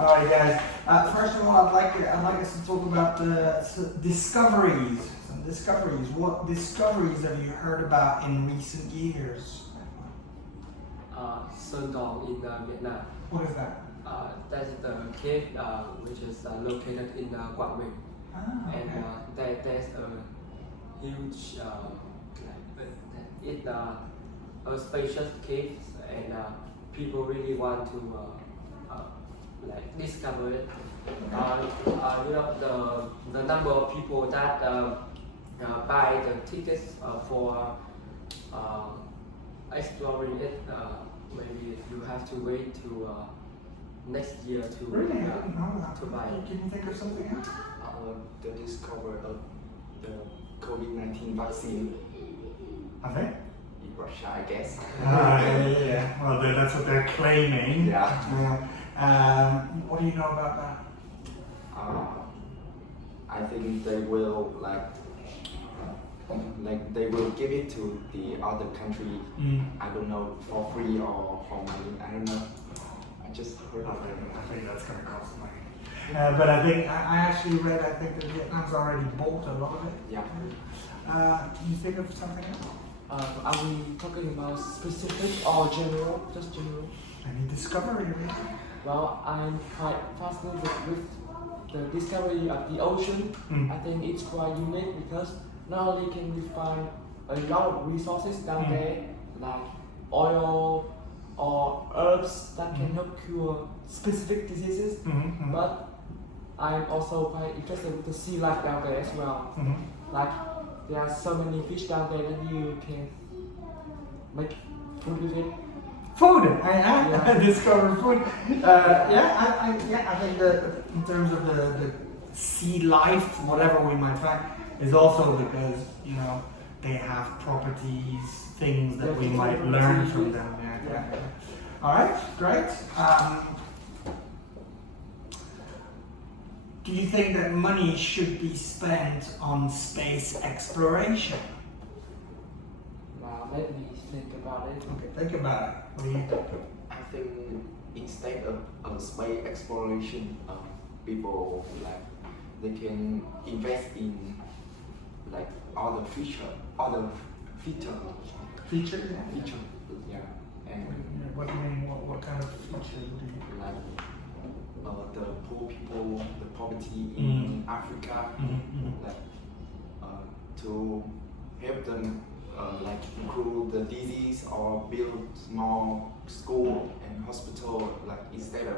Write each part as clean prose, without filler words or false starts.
All right, guys. First of all, I'd like us to talk about the discoveries. Some discoveries. What discoveries have you heard about in recent years? Sơn Đòn in Vietnam. What is that? That's the cave which is located in Quảng Bình. Okay. And there's a huge, it's a spacious cave, and people really want to discover it. The number of people that buy the tickets for exploring it, maybe you have to wait to next year to Really? I didn't know that. to buy. Can you think of something else? The discovery of the COVID-19 vaccine Have they? in Russia, I guess. Yeah. Well, that's what they're claiming. Yeah. What do you know about that? I think they will they will give it to the other country. I don't know, for free or for money. I don't know. I just heard of it. I think that's going to cost money. But I think I actually read. I think that Vietnam's already bought a lot of it. Yeah. Can you think of something else? Are we talking about specific or general? Just general? Any discovery? Really? Well, I'm quite fascinated with the discovery of the ocean. I think it's quite unique because not only can we find a lot of resources down there, like oil or herbs that can help cure specific diseases, but I'm also quite interested with the sea life down there as well. Like there are so many fish down there that you can make food with it. Food. I discovered food. I think that in terms of the sea life, whatever we might find, is also because they have properties, things that we might learn from them. Yeah. All right, great. Do you think that money should be spent on space exploration? Let me think about it. Okay, think about it. What do you think? I think instead of space exploration, people they can invest in other feature. Feature? Yeah. And What do you mean? What kind of features do you the poor people, the poverty in Africa, to help them improve the disease or build small school and hospital, instead of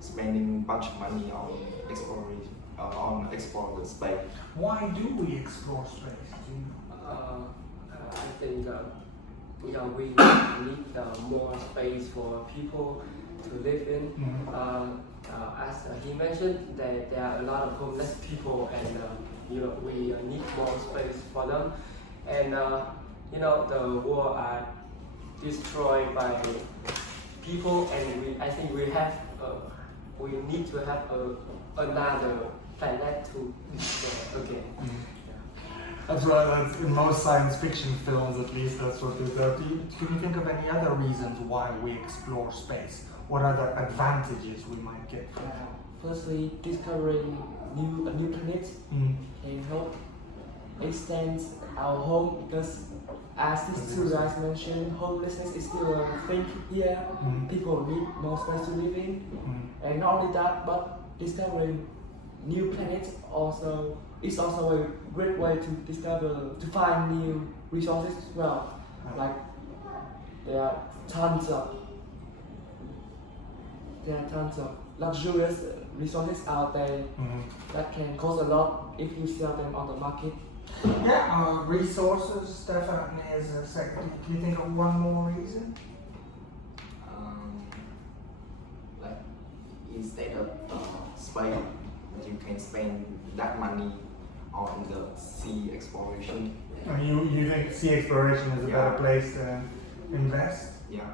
spending bunch of money on exploration, explore the space. Why do we explore space? Do you know? I think we need more space for people to live in. As he mentioned, that there are a lot of homeless people, and we need more space for them. And the world are destroyed by people, and I think we need to have another planet to destroy again. That's right. That's in most science fiction films, at least. That's what they do. Can you think of any other reasons why we explore space? What other advantages we might get from it? Firstly, discovering a new planet can help extend our home because, as these two guys mentioned, homelessness is still a thing here. People need more space to live in, and not only that, but discovering new planets is also a great way to find new resources as well. Like there are tons of luxurious resources out there that can cost a lot if you sell them on the market. Yeah, resources definitely is a second. Can you think of one more reason? Instead of space, you can spend that money on the sea exploration. You think sea exploration is a better place to invest? Yeah.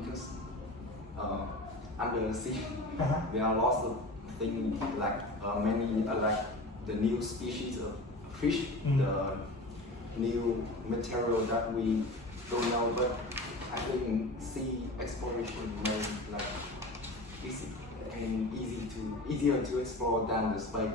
Because under the sea, Uh-huh. there are lots of things many the new species of fish, the new material that we don't know, but I think sea exploration may easy and easier to explore than the Spain.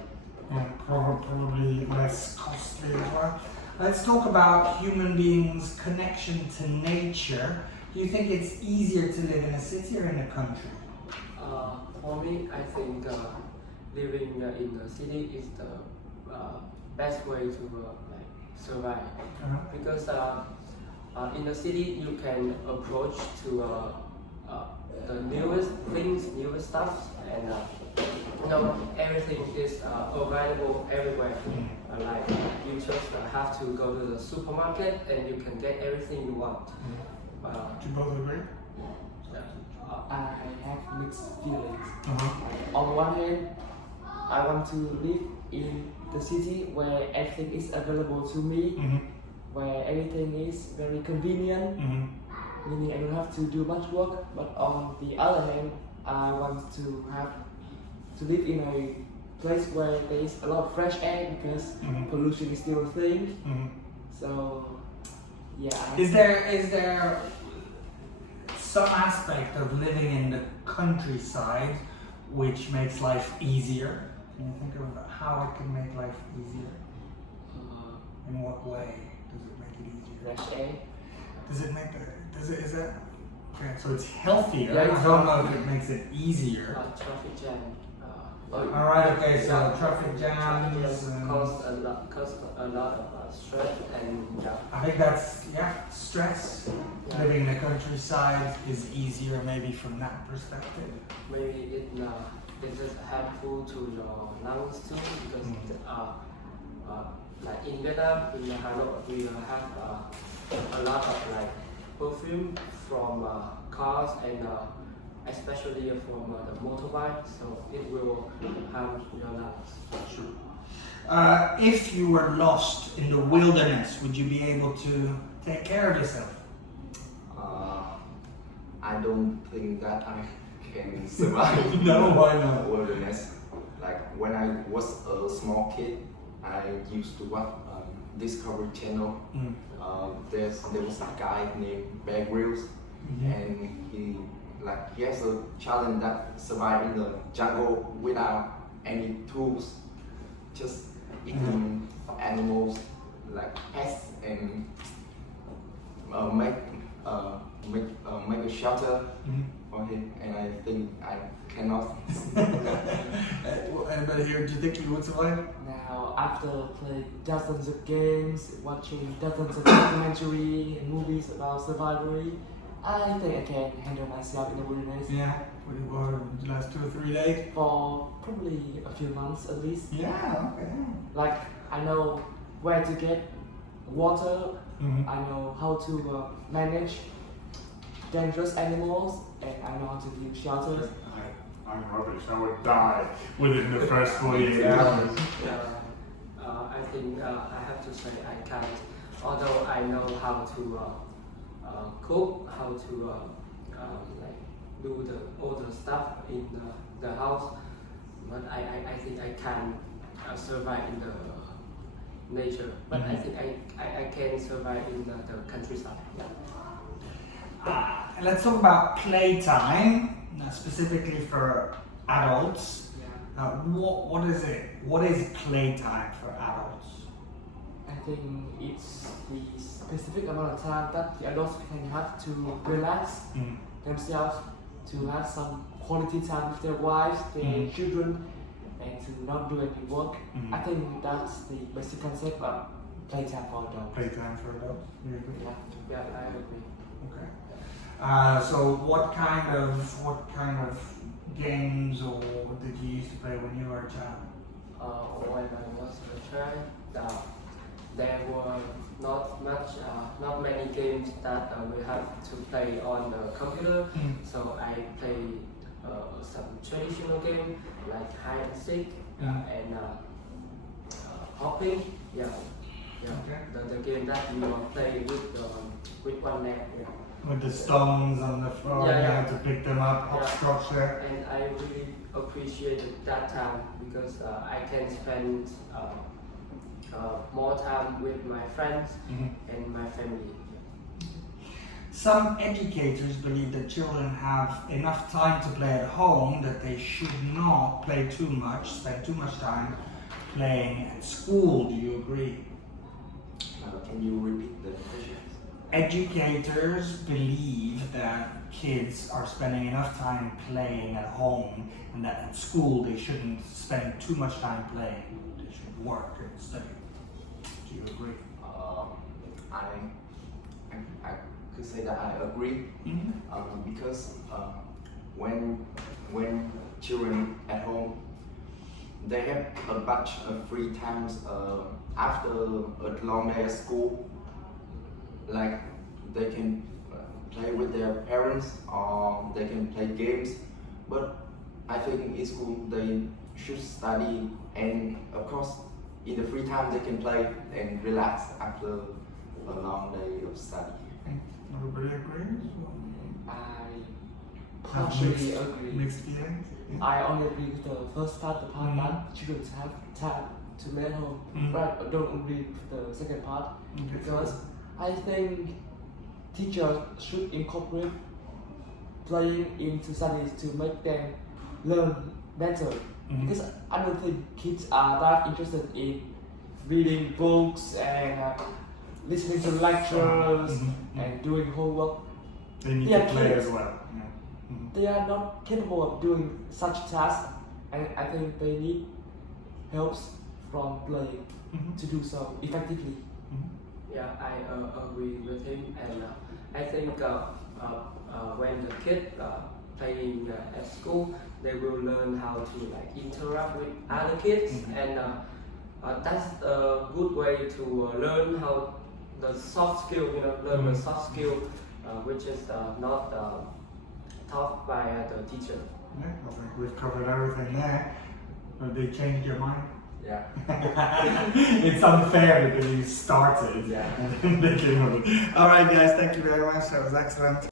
Yeah, probably less costly as well. Let's talk about human beings' connection to nature. Do you think it's easier to live in a city or in a country? For me, I think living in the city is the best way to like survive. Because in the city you can approach to the newest things, newest stuff, and everything is available everywhere. Like you just have to go to the supermarket and you can get everything you want. Do you both agree? I have mixed feelings. On one hand, I want to live in the city where everything is available to me, where everything is very convenient, meaning I don't have to do much work. But on the other hand, I want to live in a place where there is a lot of fresh air because pollution is still a thing. So, yeah. Is there some aspect of living in the countryside which makes life easier? Can you think of how it can make life easier? In what way does it make it easier? Fresh air. Is that okay? So it's healthier. Yeah, I don't know if it makes it easier. Traffic jam. All right. Okay. So traffic jams. Cause a lot of stress and I think that's stress. Living in the countryside is easier, maybe from that perspective. maybe it is helpful to your lungs too because like in Vietnam, in Hanoi, we have a lot of like perfume from cars and especially from the motorbike, so it will harm your lungs. If you were lost in the wilderness, would you be able to take care of yourself? I don't think that I can survive No, in why not? the wilderness. Like when I was a small kid, I used to watch Discovery Channel. There was a guy named Bear Grylls, and he has a challenge that survive in the jungle without any tools, just eating animals like pests and make a shelter for him. And I think I cannot. Anybody here? Do you think you would survive? Now, after playing dozens of games, watching dozens of documentary and movies about survival, I think I can handle myself in the wilderness. Yeah. Would it last 2 or 3 days? For probably a few months at least. Yeah. Okay. Like, I know where to get water, I know how to manage dangerous animals, and I know how to build shelters. I'm rubbish. I would die within the first 48 hours. I think I have to say I can't. Although I know how to cook, how to like do all the stuff in the house, but I think I can survive in the nature. But I think I can survive in the countryside. Let's talk about playtime, specifically for adults. What is it? What is playtime for adults? I think it's the specific amount of time that the adults can have to relax themselves, to have some quality time with their wives, their children, and to not do any work. I think that's the basic concept of playtime for adults. Playtime for adults. You agree? Yeah, I agree. Okay. So what kind of games or did you used to play when you were a child? When I was a child, there were not many games that we have to play on the computer. So I play some traditional game like hide and seek and hopping. Okay. The game that you play with one leg. With the stones on the floor, you had to pick them up, hop structure. And I really appreciated that time because I can spend more time with my friends and my family. some educators believe that children have enough time to play at home, that they should not play too much, spend too much time playing at school. Do you agree? Can you repeat the question? Educators believe that kids are spending enough time playing at home and that at school they shouldn't spend too much time playing. They should work and study. Do you agree? I could say that I agree. Because when children at home, they have a bunch of free times after a long day at school. Like they can play with their parents or they can play games. But I think in school they should study, and of course in the free time they can play and relax after a long day of study. Everybody agrees? I Have partially agree. Mixed feelings? I only agree with the first part, the part that children have time to play at home. But I don't agree with the second part because I think teachers should incorporate playing into studies to make them learn better. Because I don't think kids are that interested in reading books and listening to lectures and doing homework. They need They to are play kids. as well. They are not capable of doing such tasks, and I think they need helps from playing to do so effectively. Yeah, I agree with him, and I think when the kid playing at school, they will learn how to like interact with other kids, and that's a good way to learn how the soft skill, learn the soft skill, which is not taught by the teacher. Yeah, I think we've covered everything there. Have they changed your mind? Yeah. It's unfair because you started. Yeah. They came over. All right, guys, thank you very much. That was excellent.